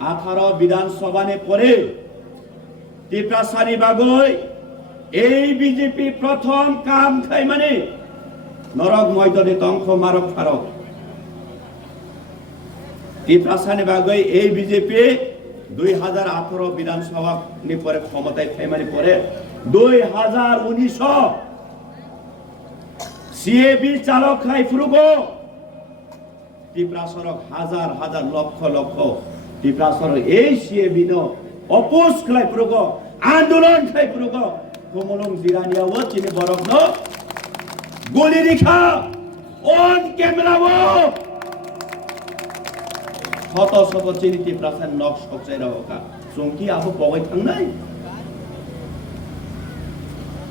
18 বিধানসভানে পরে টিপ্রাসানি বাগৈ এই বিজেপি প্রথম কাম খাই মানে নরক ময়দানে তংখ মারক ফারক টিপ্রাসানি বাগৈ এই বিজেপি 2018 বিধানসভা নি পরে ক্ষমতায় খাই মানে পরে 2019 সিএবি চালক খাই ফুরুগো টিপ্রাসরক হাজার হাজার লক্ষ লক্ষ টিপ্রাসরক এই সিএবি নো অপোজ খাই ফুরুগো আন্দোলন খাই ফুরুগো কমলং জিরানিয়াও চিনি বরক নো গলি রেখা অন ক্যামেরাও শত শত চিনি টিপ্রাসান নক সকচাই রাওকা চংকি আবো পগাই থাंनाय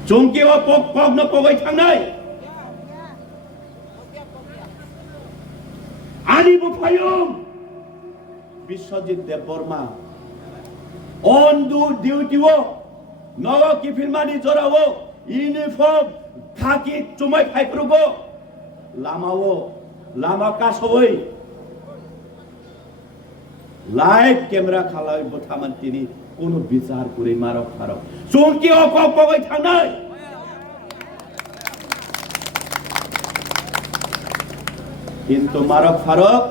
চংকি ও পগ ন পগাই থাंनाय আনিবো ফায়ুম বিশ্বজিৎ দেববর্মা অন দু ডিউটিও নগ কিফিলমানি জরাও ইউনিফর্ম খাকি চুমাই ফাইপ্রুগো লামাও লামা কাসই লাইভ ক্যামেরা খালাই বথামান তিনি কোন বিচার করে মারক ফারক চংকি অকক পগাই থাंनाय কিন্তু মারক ফারক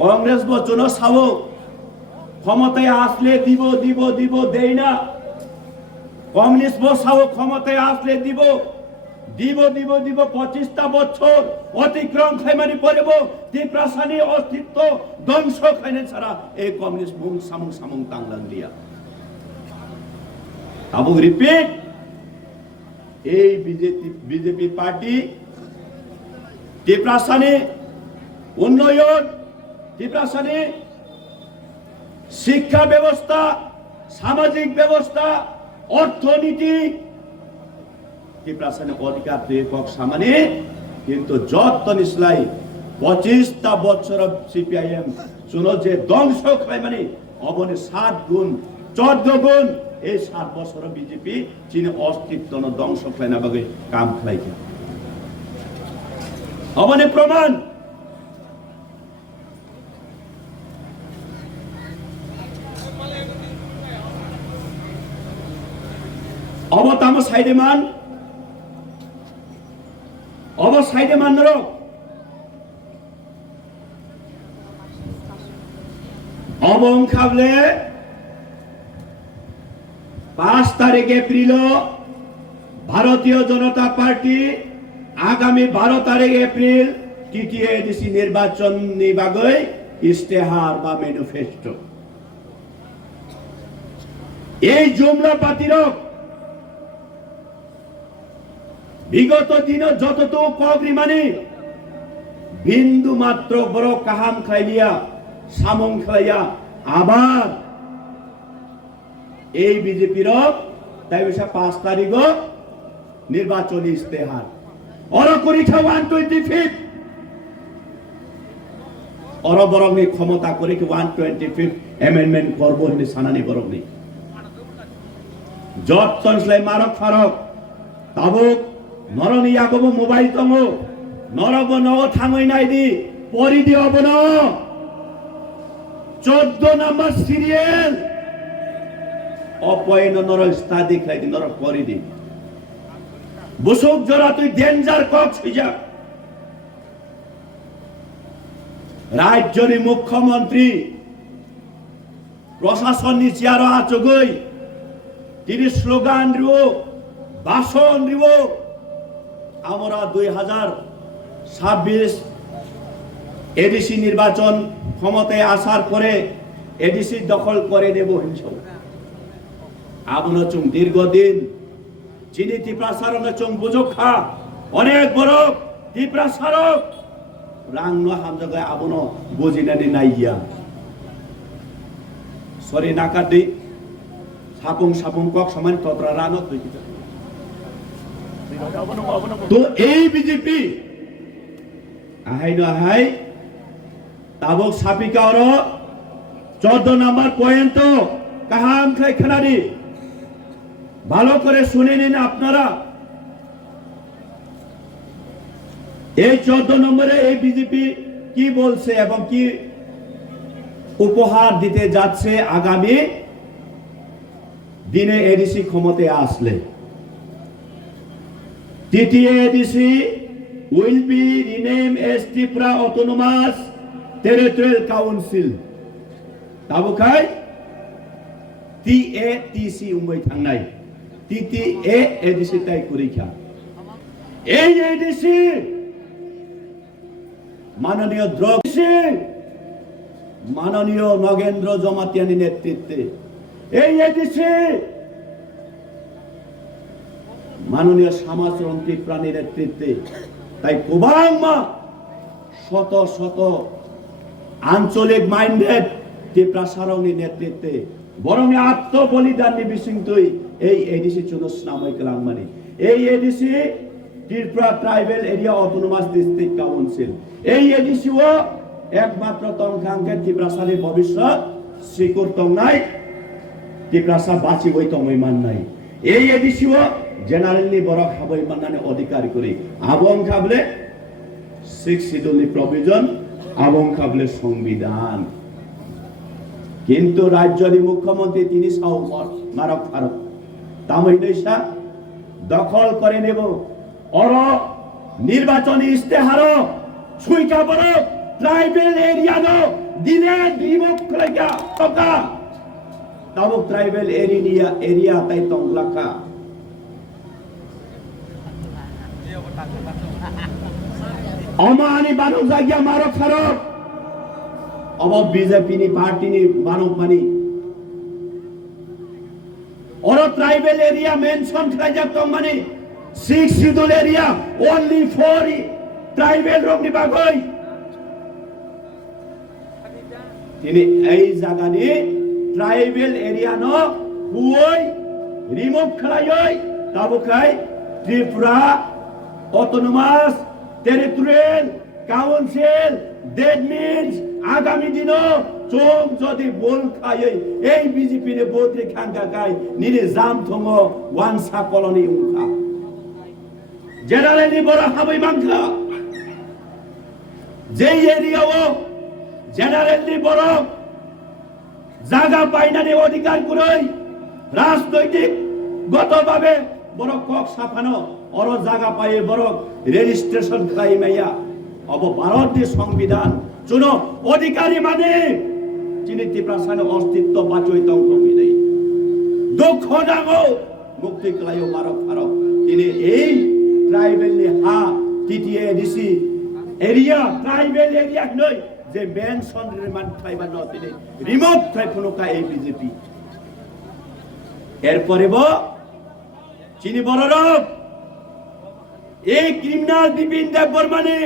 কংগ্রেস বচন সাবো ক্ষমতায় আসলে দিব দিব দিব দেই না কমিউনিস্ট বসাও ক্ষমতায় আসলে দিব দিব দিব দিব 25টা বছর অতিক্রম খাইমানি পড়ব টিপ্রাসানি অস্তিত্ব ধ্বংস খাইনে ছাড়া এই কমিউনিস্ট মুং সামুং সামুং তাংলাং দিয়া আবু রিপিট এই বিজেপি পার্টি টিপ্রাসানি উন্নয়ন টিপ্রাসানি শিক্ষা ব্যবস্থা সামাজিক ব্যবস্থা অর্থনীতি টিপ্রাসানি অধিকার কক সামানে কিন্তু যত নিসলাই 25টা বছর সিপিআইএম শুনো যে ধ্বংস খাই মানে অবনে 7 গুণ 14 গুণ এই 7 বছর বিজেপি চীন অস্তিত্ব ধ্বংস খাই না বাগে কাম খাই অবনে প্রমাণ অবতাম সাইডেমান নরক অবং খাবলে 5 তারিখ এপ্রিল ভারতীয় জনতা পার্টি আগামী 12 তারিখ এপ্রিল টিটিএডিসি নির্বাচন নিবাগৈ ইস্তেহার বা ম্যানিফেস্টো এই জুমলা পাতিরক বিগত দিন যতটুকু কগ্রি মানে বিন্দু মাত্র বড় কাহাম খাইলিয়া সামং খাইয়া আবার এই বিজেপির তাই 5 তারিখ নির্বাচনী ইস্তেহার অরকরিখা 125 অরবরংনি ক্ষমতা করে কি 125 অ্যামেন্ডমেন্ট করব নি সানানি বরংনি জট তনসলাই মারক ফারক তাবুক নরনি ইয়াকব মোবাইল তমো নরব ন থাঙ্গই নাইদি পরিদি অবন 14 নম্বর সিরিয়াল অপয়ন নর স্তাদি খাইদি নর পরিদি বসুক জরা তুই ডেঞ্জার কক্স হইয়া রাজ্যের মুখ্যমন্ত্রী প্রশাসন চেয়ার আচগই তিনি স্লোগান দিব ভাষণ দিব আমরা 2026 এডিসি নির্বাচন ক্ষমতায় আসার পরে এডিসি দখল করে নেব হিংসা আবুন চুং দীর্ঘদিন চিনি টিপ্রাসারণ চুং বুজখা অনেক বড় টিপ্রাসারক রাংন হামজাগায় আবুন বুজিনানি নাইয়া সরি নাকাদি সাপুং সাপুং কক সমান তত্রা রানো তুই তো এই বিজেপি আহাই না হাই তাবক সাপিকা ওর 14 নম্বর পয়েন্ট কাহাম খাই খেলারি ভালো করে শুনে নিন আপনারা এই 14 নম্বরে এই বিজেপি কি বলছে এবং কি উপহার দিতে যাচ্ছে আগামী দিনে এডিসি ক্ষমতায় আসলে। তৃতীয় ADC will be renamed as Tripura Autonomous Territorial Council. তাবুখাই TATC উম্মই থাংনাই TTA ADC তাই করিখা। এই এডিসি মাননীয় দ্রৌপদী সিং, মাননীয় নগেন্দ্র জমাতিয়ানি নেতৃত্বে এই এডিসি মাননীয় সমাজচরণ ত্রিপুরানির নেতৃত্বে তাই কুবাংমা শত শত আঞ্চলিক মাইন্ডেড ত্রিপুরা সারংনি নেতৃত্বে বরং আত্মবলিদান নিবিসিংতই এই এডিসি চুনস নামই কালাংমানি। এই ADC Tripura tribal area autonomous district council. এই এডিসিও একমাত্র তংখাংকে ত্রিপুরাসারের ভবিষ্যৎ সিকুর তংনাই ত্রিপুরাসা বাঁচি বই তংই মান নাই। এই এডিসিও জেনারেলি বড় খাবই মাননানে অধিকার করি আবং খাবলে 6 শিডিউলনি প্রভিজন আবং খাবলে সংবিধান। কিন্তু রাজ্যের মুখ্যমন্ত্রী তিনি সাও মারক ফারক তামই নৈশা দখল করে নেব অর নির্বাচনী ইস্তেহার সুইকা বড় ট্রাইবেল এরিয়া নো দিনে রিমুভ করে গা টকা তাবক ট্রাইবেল এরিয়া তাই তংলাকা অমানি বানক জায়গা মারক ফারক অব বিজেপি নি পার্টি নি বানক মানি और ट्राइबल एरिया मेंशन खाइजा तो माने 6 schedule area only for tribal रोगनी बागोई तिनी এই জায়গা নি ट्राइबल एरिया नो हुई रिमूव खलायई ताबुखाय Tripura autonomous territorial council that means आगामी दिनों চোখ যদি বল খায় এই বিজেপি নে বোতরে খাঙ্গা গায় নিরে জাম থমো ওয়ানসা কলোনি উনখা জেনারেলি বড় হাবই মাংখা যেই এরিয়াও জেনারেলি বড় জায়গা পাইনানি অধিকার কই রাজনৈতিক গতভাবে বড় কক সাফানো অর জায়গা পায়ে বড় রেজিস্ট্রেশন খাইমাইয়া অব ভারতীয় সংবিধান চুনো অধিকারী মানে যিনি ত্রিপুরাসানের অস্তিত্ব বাঁচই তংকমি নেই দুঃখ ডাগো মুক্তি ক্লায়ও মারক ফারক তিনি এই ট্রাইবেল নি হা TTA DC area tribal area নয় যে মেনশন রিমান্ড খাইবা ন তিনি রিমোভ খাই কোনকা এই বিজেপি এরপরে ব চিনি বড়রব এই ক্রিমিনাল বিপিন দেব বর্মানি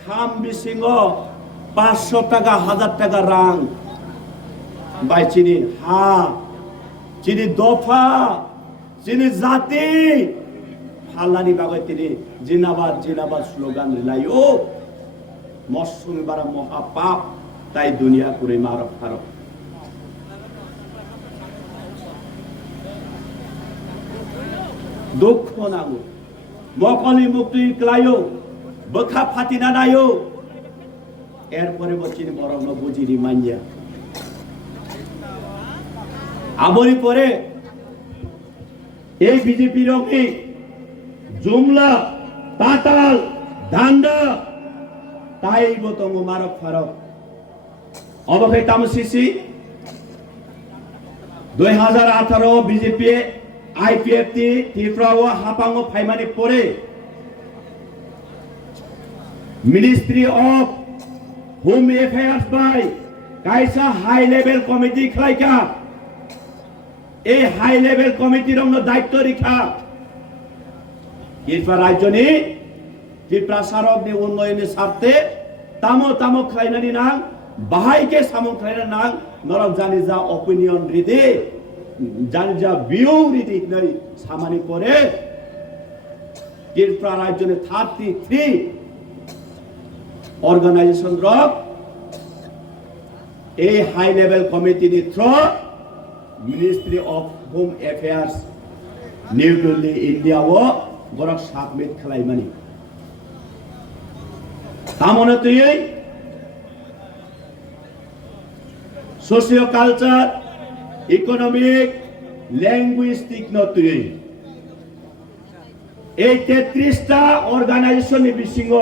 খাম বিসিংহ 500 টাকা 1000 টাকা রাং বাই চিনি হা চিনি দফা চিনি জাতি হাল্লানি বাগৈ তিনি জিন্দাবাদ জিন্দাবাদ স্লোগান রিলাইও মৌসুমি বারা মহাপাপ তাই দুনিয়া করে মারক ফারক দুঃখ নাগো মকলি মুক্তি ক্লায়ো বখা ফাতিনা নায়ো এরপরে বচিনি বরং বুঝিনি মাঞ্জা আবরি পরে এই বিজেপি রঙে জুমলা তাতাল দান্ডা তাই বতঙ্গ মারক ফারক অবকে তামসিসি 2018 বিজেপি আইপিএফটি ত্রিপুরা ও হাপাঙ্গ ফাইমানি পরে মিনিস্ট্রি অফ হোম এফেয়ার্স বাই কাইসা হাই লেভেল কমিটি খাইকা এই হাই লেভেল কমিটির দায়িত্ব রেখা ত্রিপুরা রাজ্যনি ত্রিপুরা সারকনি উন্নয়নের স্বার্থে তামো তামো খাইনানি নাং বাহাইকে সামো খাইনা নাং নরক জানি যা অপিনিয়ন রীতি জানি যা ভিউ রীতি নাই সামানি করে ত্রিপুরা রাজ্যনি 33 অর্গানাইজেশন রক এই হাই লেভেল কমিটি নি through ministry of home affairs New Delhi India ও বরক সাবমিট খালাইমানি তামনে তুই সোশিও কালচার ইকোনমিক ল্যাঙ্গুইস্টিক নতুন এই 33টা organisation বিশৃঙ্গ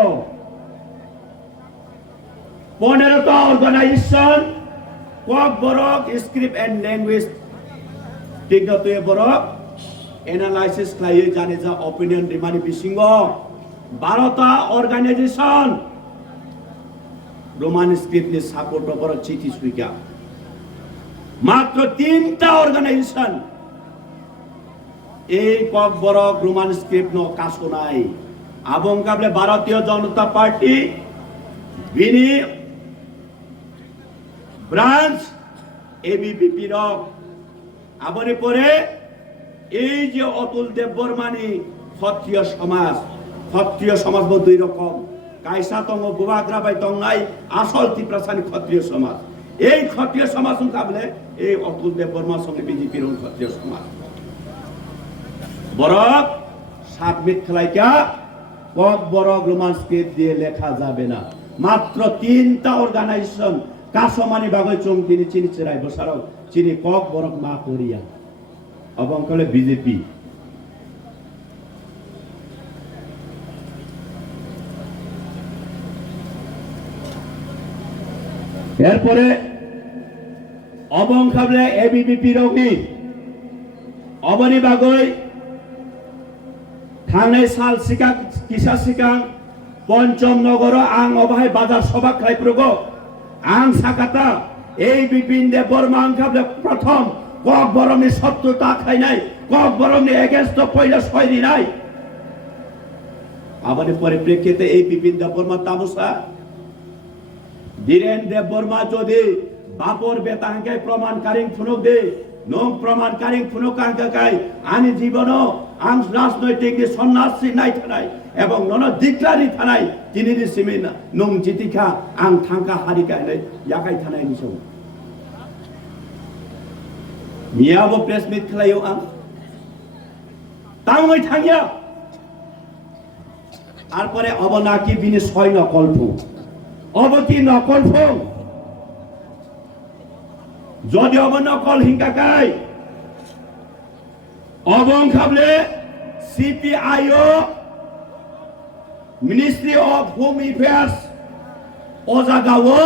15টা organisation cock Borok script and language ঠিক নতুন বরক এনালাইসিস খাইয়ে জানে যা অপিনিয়ন রিমানি বিশৃঙ্গ 12টা অর্গানাইজেশন রোমান স্ক্রিপ্টে সাপোর্ট বরক চিঠি সুইকা মাত্র 3টা অর্গানাইজেশন এই কক বরক রোমান স্ক্রিপ্ট ন কাছো নাই আবং কাবলে ভারতীয় জনতা পার্টি বিনি ব্রাঞ্চ এবিপিপি রক আবরে পরে এই যে অতুল দেববর্মানি ক্ষত্রিয় সমাজ দুই রকম কাইসা তঙ্গ বুবাগ্রাবাই তঙ্গাই আসল ত্রিপ্রাসানি ক্ষত্রিয় সমাজ এই ক্ষত্রিয় সমাজ কাবলে এই অতুল দেববর্মার সঙ্গে বিজেপির ক্ষত্রিয় সমাজ বরক সাবমিট খেলাইকা কক বরক রোমান স্ক্রিপ্ট দিয়ে লেখা যাবে না মাত্র 3টা অর্গানাইজেশন কাসমানি বাগৈ চং তিনি চিনি চিরাই বসারক চিনি কক বরক মা করিয়া এবং কলে বিজেপি এরপরে অবং খাবলে এবিপিপি রগনি অবনি বাগৈ থানাই সাল সিকা কিসা সিকাং পঞ্চম নগর আং অবাহাই বাজার সভা খাই প্রগ আং সাকাতা এই বিপিন দেব বর্মা আং খাবলে প্রথম কক বরমনি শত্রুতা খাই নাই কক বরমনি এগেন্স্ট পয়লা সয়রি নাই আমাদের পরিপ্রেক্ষিতে এই বিপিন দেব বর্মা তামসা ধীরেন দেব বর্মা যদি বাপর বেতাঙ্কে প্রমাণ কারিং ফুনুক দে নং প্রমাণ কারিং ফুনুক আঙ্কাকাই আনি জীবন আং রাজনৈতিক সন্ন্যাসী নাই থানাই এবং নন দিকলারি থানাই তিনি সিমি নং জিতিখা আং থাঙ্কা হারিকা নাই ইয়াকাই থানাই নিসং মিয়াবো প্রেস মিট খেলাইও আং তাঙ্গই থাঙ্গিয়া তারপরে অবনাকি বিনি 6 নকল্প অবকি নকল্প যদি অবনকল হিংকাকাই অবং খাবলে CPIO ministry of home affairs ওজাগাও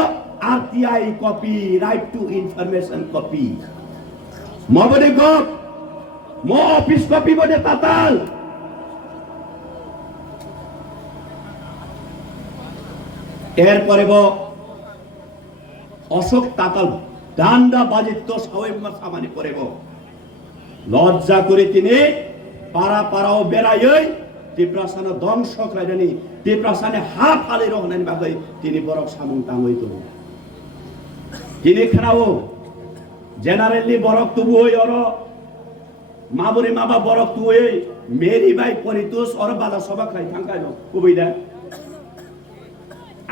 RTI copy right to information copy মবনে গপ ম অফিস কপি বনে তাতাল এরপরে অশোক তাতাল ডান্ডা বাজিত সামানি করেব লজ্জা করে তিনি পাড়া পাড়াও বেড়াই ত্রিপ্রাসান ধ্বংস খাইনি ত্রিপ্রাসানে হাফ আলি রহনানি বাগৈ তিনি বরক সামুং তাঙ্গই তো তিনি খেরাও জেনারেলি বরক তুবু হই অর মাবরি মাবা বরক তু হই মেরি বাই পরিতুস অর বালা সভা খাই থাঙ্কাই ন কুবইদা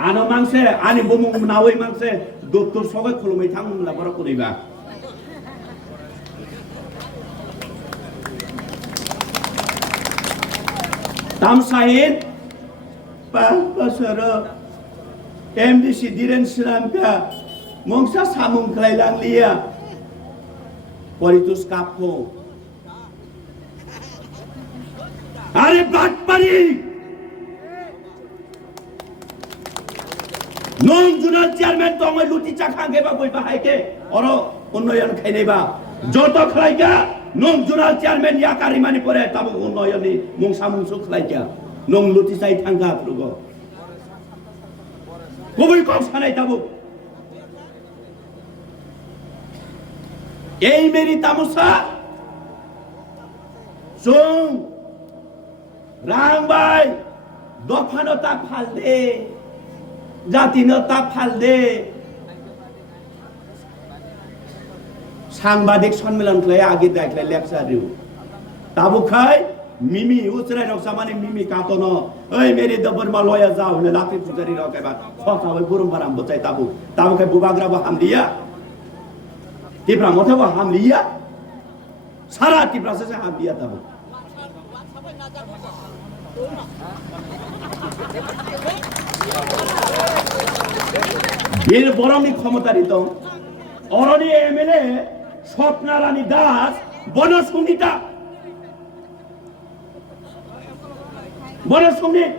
আনো মাংসে আনি বমুং নাওই মাংসে দত্তর সবাই খুলুমাই থাঙ্গলা বরক করিবা তামসাইন পাসর এমডিসি দিরেন সিরামকা মংসা সামুং খাইলাং লিয়া পরিতুস কাপো আরে বাটপারি নং জুনাল চেয়ারম্যান তো আমি লুটি চা খাঙ্গে বা বই বাহাইকে অর উন্নয়ন খাইনেবা যত খাইকা নং জুনাল চেয়ারম্যান ইয়াকারি মানি পরে তাবো উন্নয়নি মং সামুংসু খাইকা নং লুটি চাই থাঙ্গা প্রগ কবই কম সানাই তাবো এই মেরি তামসা সুং রাংবাই দফানতা ফাল দে জাতিনতা ফাল দে সাংবাদিক সম্মেলন খাই আগে দেখলে লেকচার দিও তাবু খাই মিমি উচরাই রকসা মানে মিমি কাতন ওই মেরি দবর মা লয়া যাও হলে লাতি পূজারি রকেবা ফকা ওই বুরুম বারাম বচাই তাবু তাবু খাই বুবাগ্রা বা হামলিয়া টিপরা মথে বা হামলিয়া সারা টিপরা সে হামলিয়া তাবু বীর বরমনি ক্ষমতারিত অরণি এমএলএ স্বপ্নারানী দাস বনসংগীতা বনসংগীত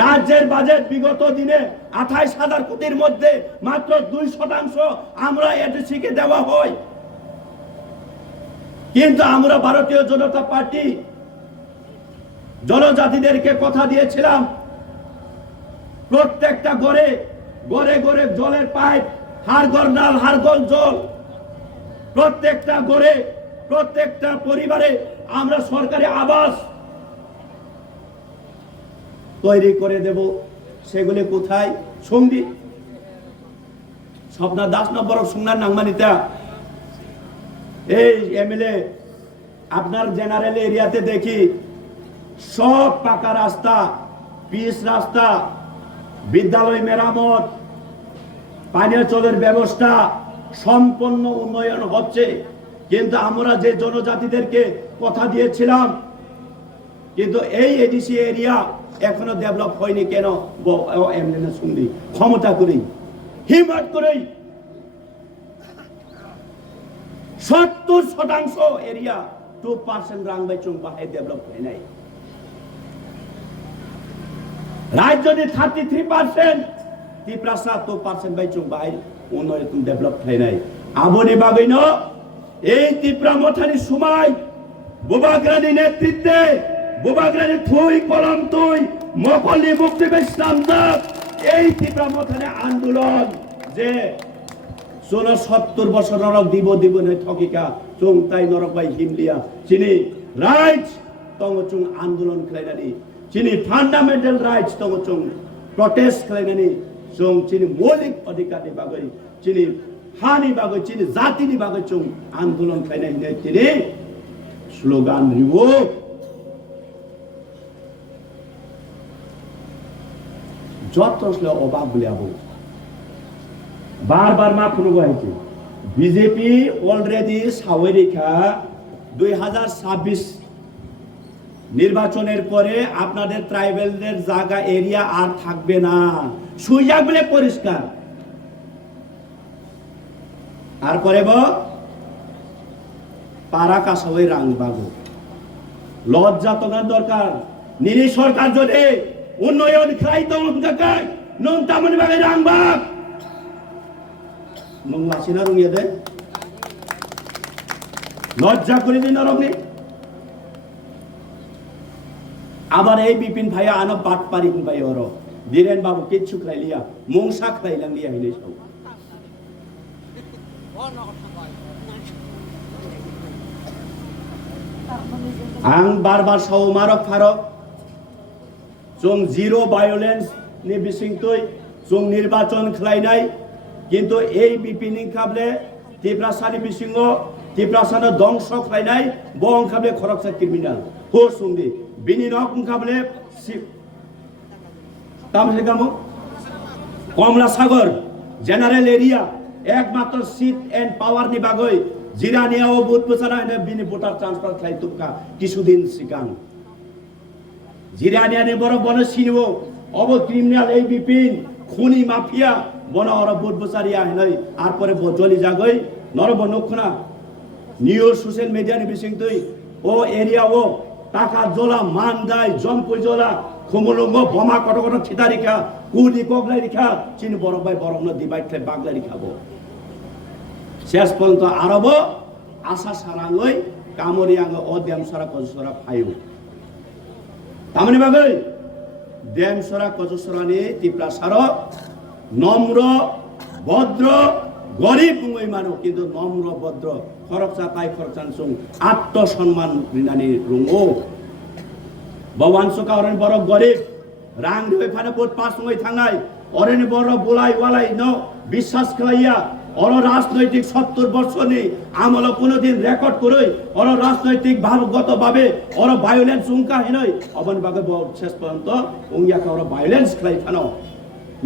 রাজ্যের বাজেট বিগত দিনে 28,000 কোটির মধ্যে মাত্র 2% আমরা এডিসিকে দেওয়া হয়। কিন্তু আমরা ভারতীয় জনতা পার্টি জনজাতিদেরকে কথা দিয়েছিলাম প্রত্যেকটা ঘরে ঘরে ঘরে জলের পাইপ, হাড়গর নাল হাড়গর জল, প্রত্যেকটা ঘরে প্রত্যেকটা পরিবারে আমরা সরকারি আবাস তৈরি করে দেব। সেগুলি কোথায়? সঙ্গী স্বপ্না দাস নম্বর সোনার নাংমানিতা এই এমএলএ আপনার জেনারেল এরিয়াতে দেখি সব পাকা রাস্তা, পিচ রাস্তা, বিদ্যালয় মেরামত, পানীয় জলের ব্যবস্থা সম্পূর্ণ উন্নয়ন হচ্ছে। কিন্তু আমরা যে জনজাতিদেরকে কথা দিয়েছিলাম, কিন্তু এই এডিসি এরিয়া এখনো ডেভেলপ হয়নি। কেন? এমএলএ সঙ্গী ক্ষমতা করেই, হিম্মত করেই 70% এরিয়া 2% রাংবাই চুংপাহাই ডেভেলপ হয় নাই। রাজ্য যদি 33% ত্রিপ্রাসা 2% বাই চুংপাহাই উন্নয়ন ডেভেলপ হয় নাই। আবনি বাগৈন এই ত্রিপুরা মথানি সময় বুবাগ্রানি নেতৃত্বে বুবাগ্রানি থুই কলম তুই মকলি মুক্তি ইসলাম এই ত্রিপুরা মথানি আন্দোলন যে 70 বছর নরক দিব নয় থকিকা চুং তাই নরক বাই হিমলিয়া চিনি রাইটস তং চুং আন্দোলন খাইনানি চিনি ফান্ডামেন্টাল রাইটস তং চুং প্রটেস্ট খাইনানি চুং চিনি মৌলিক অধিকারনি বাগৈ চিনি হানি বাগৈ চিনি জাতিনি বাগৈ চুং আন্দোলন খাইনানি চিনি স্লোগান রিবো যত আসলে অবাক বলে আবু বারবার মা ফুরু হয়েছে। বিজেপি অলরেডি সাওয়ারিখা 2026 নির্বাচনের পরে আপনাদের ট্রাইবেলদের জায়গা এরিয়া আর থাকবে না, সুইয়া বলে পরিষ্কার। আর পরে পারা কাসাওয়াই রাংবাগো লজ্জা তোমার দরকার। নিরি সরকার যদি উন্নয়ন খাই তো দেখায় নং তামনি বাগে রাংবাগ নং লাসিনা রঙিয়ে দেয় লজ্জা করে দিন রঙে। আবার এই বিপিন ভাইয়া আনো পাট পারি ভাই ওর ধীরেন বাবু কিচ্ছু খাইলিয়া মংসা খাইলাম লিয়া হইলে সব আং বারবার সৌ মারক ফারক जों জিরো ভায়োলেন্স नि बिसिंतुय जों निर्वाचन खालायनाय किन्तु এই বিপিনি খাবলে ত্রিপ্রাসানি বিसिङो ত্রিপ্রাসাनो ধ্বংস खालायनाय बं खाबले खरकसा क्रिमिनाल हो सुंदि बिनि नक खाबले तामसे गामो कमला सागर जनरल एरिया एकमात्र सीट एंड पावर नि बागै जिरानियाव बुट बोचाना बिनि भोटार ट्रान्सफार खालायतुका किछुदिन सिगां जिरानियानि बर बन सिनिबो अब क्रिमिनाल এই বিপিন খুনি মাফিয়া বন আর বুট বসারিয়া হলাই আর পরে জলি জাগই নরব নখনা নিউ সোশ্যাল মিডিয়া নি বিসিং তুই ও এরিয়া ও টাকা জলা মান দাই জমপুই জলা খমলঙ্গ বোমা কট কট ছিটারিখা কুনি কগলাই রিখা চিনি বরফ বাই বরফ ন ডিভাইড খাই বাগলাই খাবো শেষ পর্যন্ত আরব আশা সারাঙ্গই কামরিয়াঙ্গ ও দেমসরা কজসরা ফাইও তামনি বাগৈ দেমসরা কজসরানি ত্রিপ্রাসার নম্র ভদ্র গরিব মুই মানো কিন্তু নম্র ভদ্র খরচা পাই খরচান সুং আত্মসম্মান রিনানি রুঙ্গো ভগবান সকা অরেন বড় গরিব রাং রে ফানে বহুত পাস মুই থাঙ্গাই অরেন বড় বুলাই ওয়ালাই ন বিশ্বাস খাইয়া অর রাজনৈতিক 70 বর্ষ নি আমল কোনদিন রেকর্ড করই অর রাজনৈতিক ভাবগত ভাবে অর ভায়োলেন্স উঙ্কা হিনই অবন বাগে শেষ পর্যন্ত উঙ্গিয়া কাওর ভায়োলেন্স খাই ফানো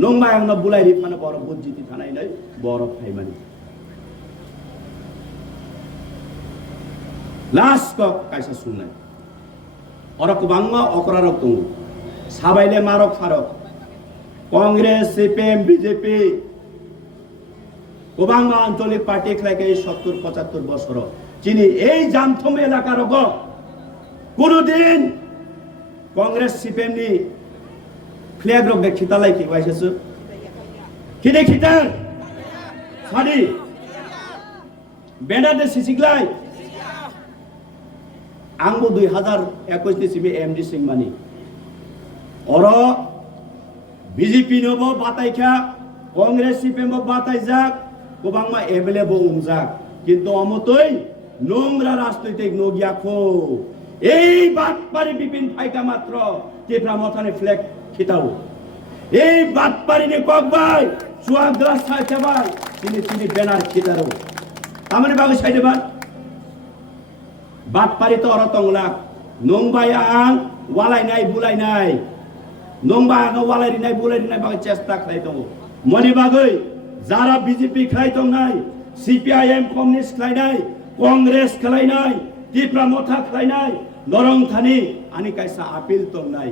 নংমা আং ন বুলাই রি ফানে বড় বুজিতি থানাই নাই বড় ফাইমানি লাস্ট ক কাইসা শুননাই অরক বাংমা অকরারক দङ সাবাইলে মারক ফারক কংগ্রেস সিপিএম বিজেপি কোবাংমা আঞ্চলিক পার্টি খেলাকে 70-75 বছর চিনি এই জামথম এলাকার কোনদিন কংগ্রেস সিপিএম নি ফ্ল্যাগ রক দেখিতালাই কি বাইছেছো কি দেখিতান সাদি বেনার দে সিসিগলাই आंबो 2021 नि सिबे एमडी सिंह मानी और बीजेपी नबो बाताइखा कांग्रेस सिपिएम बाताइजाक गोबांमा एमएलए बो उमजाक किन्तु अमतै नोंग्रा राजनैतिक नगियाखौ এই বাটপারি বিপিন ফাইকা মাত্র টিপ্রা মথানে ফ্ল্যাগ খিতাও এই বাটপারি নে ককবাই সুয়াগ গ্লাস ছাইছাবাই তিনি ব্যানার খিতারো আমনে বাগে সাইদেবান बाटपारी तो अरतंगला नंबाय आं वालायनाय बुलायनाय नंबाय आं वालायनाय बुलायनाय बागै चेष्टा खालाय दङ मनि बागै जारा बीजेपी खालाय दंनाय सीपीआईएम कम्युनिस्ट खालायनाय कांग्रेस खालायनाय टिप्रा मथा खालायनाय नरंथानि आनि कायसा आपिल दंनाय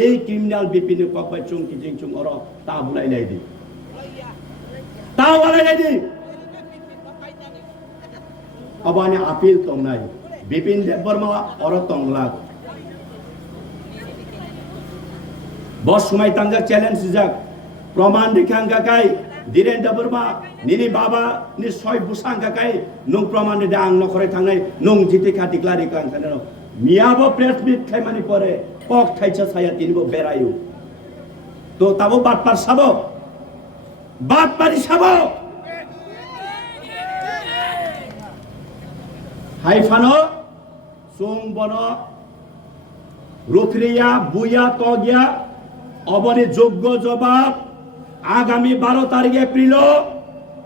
এই ক্রিমিনাল বিপিন ককবাই চুंकी जिंचुं अर ता बुलायनाय दि ता वालायनाय दि अबानि आपिल दंनाय बिपिन देबबर्मा और तंगला बस समय तंगा चैलेंज जाक प्रमाण दिखांगाकाय धीरेन्द्र बर्मा निनि बाबा नि सय बुसांगाकाय नं प्रमाण दे आं नखरे थांनाय नं जिति खाति क्लारि कांखानो मियाबो प्रेस मिट खायमानि परे पक थाइसा साया तिनिबो बेरायो तो ताबो बातपार साबो बातपारी साबो हाइफानो सोंबनो रुखरिया बुया तगिया अबनि योग्य जवाब आगामी 12 तारिख एप्रिल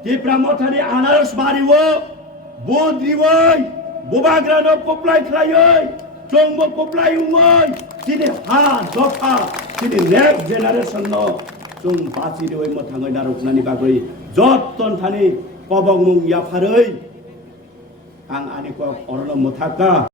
टिप्रा मथानि आनारस बारिवो बोद्रिवै बुबाग्रानो कोप्लाय खलायै चोंबो कोप्लाय उङै तिनि हा दफा तिनि नेक्स्ट जेनारेशन नो जों बाचिरिवै मथाङै नारकनानि बागै जत्तन थानि पबंमुं याफारै आं आनिको अरनो मथाका